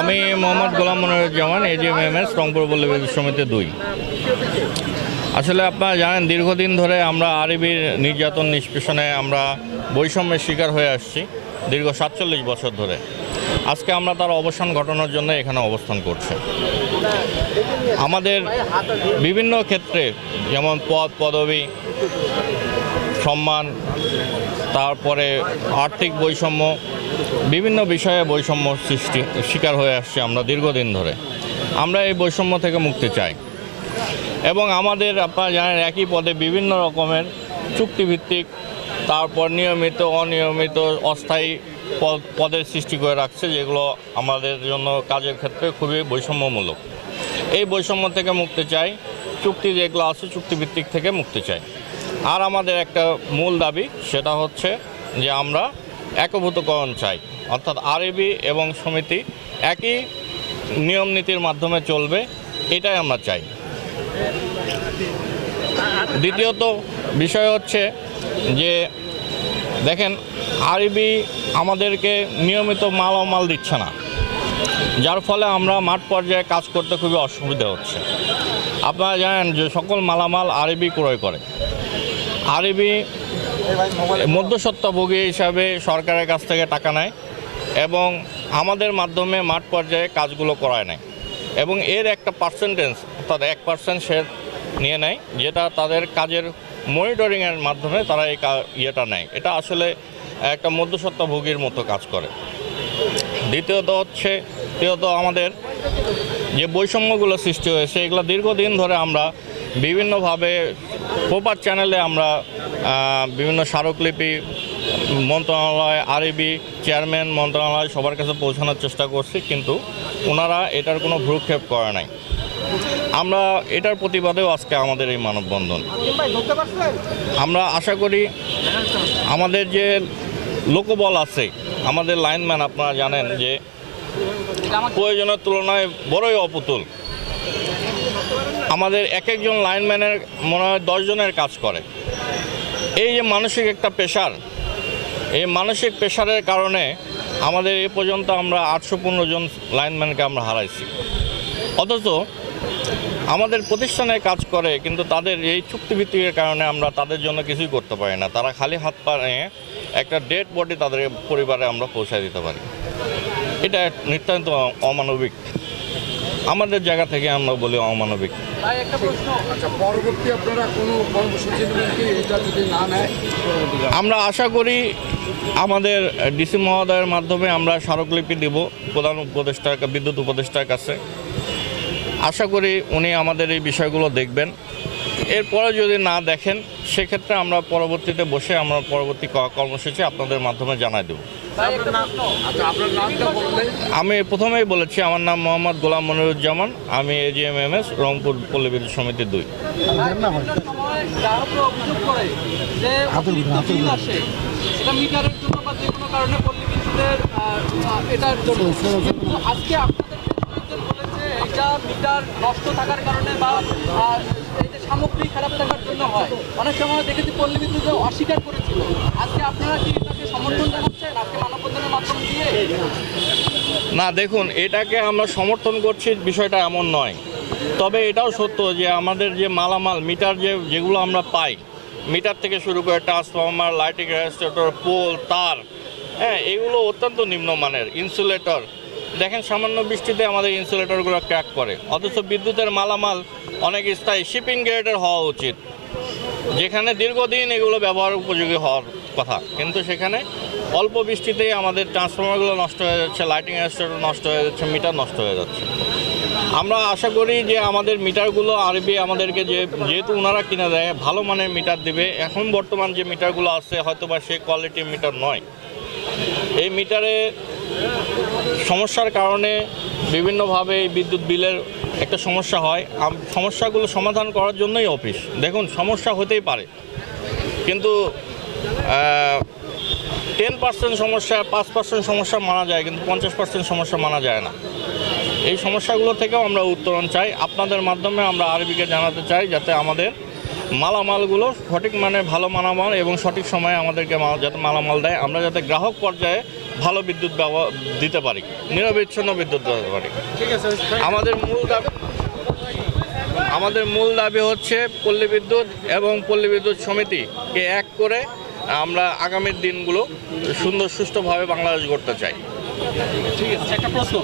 আমি মোহাম্মদ গোলাম মনিরুজ্জামান এজিএমএমএস রংপুর পল্লী বিদ্যুৎ সমিতি দুই। আসলে আপনারা জানেন, দীর্ঘদিন ধরে আমরা আরবির নির্যাতন নিষ্পেষণে আমরা বৈষম্যের শিকার হয়ে আসছি, দীর্ঘ সাতচল্লিশ বছর ধরে। আজকে আমরা তার অবসান ঘটানোর জন্য এখানে অবস্থান করছি। আমাদের বিভিন্ন ক্ষেত্রে, যেমন পদ, পদবি, সম্মান, তারপরে আর্থিক বৈষম্য বিভিন্ন বিষয়ে বৈষম্য সৃষ্টি, শিকার হয়ে আসছে আমরা দীর্ঘদিন ধরে। আমরা এই বৈষম্য থেকে মুক্তি চাই। এবং আমাদের আপনারা জানেন একই পদে বিভিন্ন রকমের চুক্তিভিত্তিক, তারপর নিয়মিত, অনিয়মিত, অস্থায়ী পদ, পদের সৃষ্টি করে রাখছে, যেগুলো আমাদের জন্য কাজের ক্ষেত্রে খুবই বৈষম্যমূলক। এই বৈষম্য থেকে মুক্তি চাই, চুক্তি যেগুলো আছে চুক্তিভিত্তিক থেকে মুক্তি চাই। আর আমাদের একটা মূল দাবি, সেটা হচ্ছে যে আমরা একভূতকরণ চাই। অর্থাৎ আরবি এবং সমিতি একই নিয়ম নীতির মাধ্যমে চলবে, এটাই আমরা চাই। দ্বিতীয়ত বিষয় হচ্ছে যে, দেখেন, আরবি আমাদেরকে নিয়মিত মালামাল দিচ্ছে না। যার ফলে আমরা মাঠ পর্যায়ে কাজ করতে খুবই অসুবিধা হচ্ছে। আপনারা জানেন যে সকল মালামাল আরবি ক্রয় করে। আরবি মধ্যস্বত্বভোগী হিসাবে সরকারের কাছ থেকে টাকা নেয় এবং আমাদের মাধ্যমে মাঠ পর্যায়ে কাজগুলো করায় নেয়। এবং এর একটা পার্সেন্টেজ অর্থাৎ এক পার্সেন্ট সে নিয়ে নেয়, যেটা তাদের কাজের মনিটরিংয়ের মাধ্যমে তারা এই ইয়েটা নেয়। এটা আসলে একটা মধ্যস্বত্বভোগীর মতো কাজ করে। দ্বিতীয়ত হচ্ছে তৃতীয়ত আমাদের যে বৈষম্যগুলো সৃষ্টি হয়েছে, এগুলো দীর্ঘদিন ধরে আমরা বিভিন্নভাবে প্রপার চ্যানেলে আমরা বিভিন্ন স্মারকলিপি, মন্ত্রণালয় আরবি চেয়ারম্যান, মন্ত্রণালয় সবার কাছে পৌঁছানোর চেষ্টা করছি, কিন্তু ওনারা এটার কোনো ভ্রুক্ষেপ করে নাই। আমরা এটার প্রতিবাদেও আজকে আমাদের এই মানববন্ধন। আমরা আশা করি আমাদের যে লোকবল আছে, আমাদের লাইনম্যান আপনারা জানেন যে প্রয়োজনের তুলনায় বড়ই অপুতুল। আমাদের এক একজন লাইনম্যানের মনে হয় দশজনের কাজ করে। এই যে মানসিক একটা প্রেশার, এই মানসিক প্রেশারের কারণে আমাদের এ পর্যন্ত আমরা আটশো পনেরো জন লাইনম্যানকে আমরা হারাইছি। অথচ আমাদের প্রতিষ্ঠানে কাজ করে, কিন্তু তাদের এই চুক্তিভিত্তিকের কারণে আমরা তাদের জন্য কিছুই করতে পারি না। তারা খালি হাত পা নিয়ে একটা ডেড বডি তাদের পরিবারে আমরা পৌঁছায় দিতে পারি। এটা নিতান্ত অমানবিক। আমাদের জায়গা থেকে আমরা বলি অমানবিক। আচ্ছা পরবর্তী আপনারা কোনো কর্মসূচি নেবেন কি? এটা যদি না নেয়? পরবর্তী আমরা আশা করি আমাদের ডিসি মহোদয়ের মাধ্যমে আমরা স্মারকলিপি দেব। প্রধান উপদেষ্টার বিদ্যুৎ উপদেষ্টার কাছে। আশা করি উনি আমাদের এই বিষয়গুলো দেখবেন। এরপরে যদি না দেখেন সেক্ষেত্রে আমরা পরবর্তীতে বসে আমরা পরবর্তী কর্মসূচি আপনাদের মাধ্যমে জানাই দেব। আচ্ছা আপনার নামটা বললে আমি প্রথমেই বলেছি আমার নাম মোহাম্মদ গোলাম মনিরুজ্জামান আমি এজিএমএমএস রংপুর পল্লী বিদ্যুৎ সমিতি দুই। জন্য কিন্তু আজকে আপনাদের বলেছে এটা মিটার নষ্ট থাকার কারণে বা সামগ্রিক খারাপ থাকার জন্য হয়। অনেক সময় দেখেছি পল্লী বিদ্যুৎ অস্বীকার করেছিল। আজকে আপনারা কি সমর্থন আজকে মানববন্ধনের দিয়ে? না, দেখুন, এটাকে আমরা সমর্থন করছি, বিষয়টা এমন নয়। তবে এটাও সত্য যে আমাদের যে মালামাল, মিটার যে, যেগুলো আমরা পাই, মিটার থেকে শুরু করে ট্রান্সফর্মার লাইটিং রেজিস্ট্রেটর পোল তার হ্যাঁ এগুলো অত্যন্ত নিম্নমানের ইনসুলেটর দেখেন, সামান্য বৃষ্টিতে আমাদের ইনসুলেটরগুলো ক্র্যাক করে। অথচ বিদ্যুতের মালামাল অনেক স্থায়ী। শিপিং গ্রেডের হওয়া উচিত। যেখানে দীর্ঘদিন এগুলো ব্যবহার উপযোগী হওয়ার কথা। কিন্তু সেখানে অল্প বৃষ্টিতেই আমাদের ট্রান্সফর্মারগুলো নষ্ট হয়ে যাচ্ছে লাইটিং রেজিস্টার নষ্ট হয়ে যাচ্ছে মিটার নষ্ট হয়ে যাচ্ছে। আমরা আশা করি যে আমাদের মিটারগুলো আরবি আমাদেরকে যে, যেহেতু ওনারা কিনে দেয়, ভালো মানের মিটার দিবে। এখন বর্তমান যে মিটারগুলো আছে হয়তো বা সেই কোয়ালিটির মিটার নয়। এই মিটারে সমস্যার কারণে বিভিন্নভাবে এই বিদ্যুৎ বিলের একটা সমস্যা হয়। সমস্যাগুলো সমাধান করার জন্যই অফিস। দেখুন, সমস্যা হতেই পারে। কিন্তু টেন পার্সেন্ট সমস্যা, পাঁচ পার্সেন্ট সমস্যা মানা যায়, কিন্তু পঞ্চাশ পার্সেন্ট সমস্যা মানা যায় না। এই সমস্যাগুলো থেকেও আমরা উত্তরণ চাই। আপনাদের মাধ্যমে আমরা আরবিকে জানাতে চাই, যাতে আমাদের মালামালগুলো সঠিক মানে ভালো মালামাল এবং সঠিক সময়ে আমাদেরকে মাল- যাতে মালামাল দেয় আমরা যাতে গ্রাহক পর্যায়ে ভালো বিদ্যুৎ ব্যবহার দিতে পারি নিরবিচ্ছিন্ন বিদ্যুৎ দিতে পারি আমাদের মূল দাবি আমাদের মূল দাবি হচ্ছে পল্লী বিদ্যুৎ এবং পল্লী বিদ্যুৎ সমিতিকে এক করে আমরা আগামী দিনগুলো সুন্দর সুষ্ঠুভাবে বাংলাদেশ গড়তে চাই। ঠিক আছে একটা প্রশ্ন।